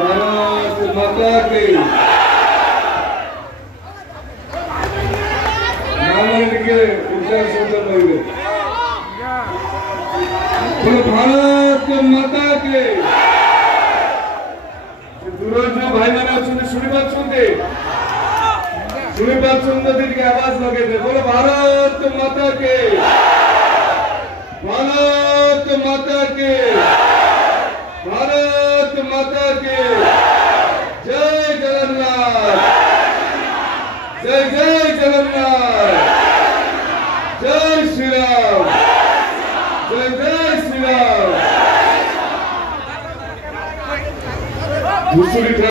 भारत माता की भारत माता के दूर जो भाई मैंने शुणी पार्टी आवाज लगे बोलो भारत माता के भारत माता के भारत माता के जय जगन्नाथ जय जय जगन्नाथ जय श्री राम जय जय श्री राम।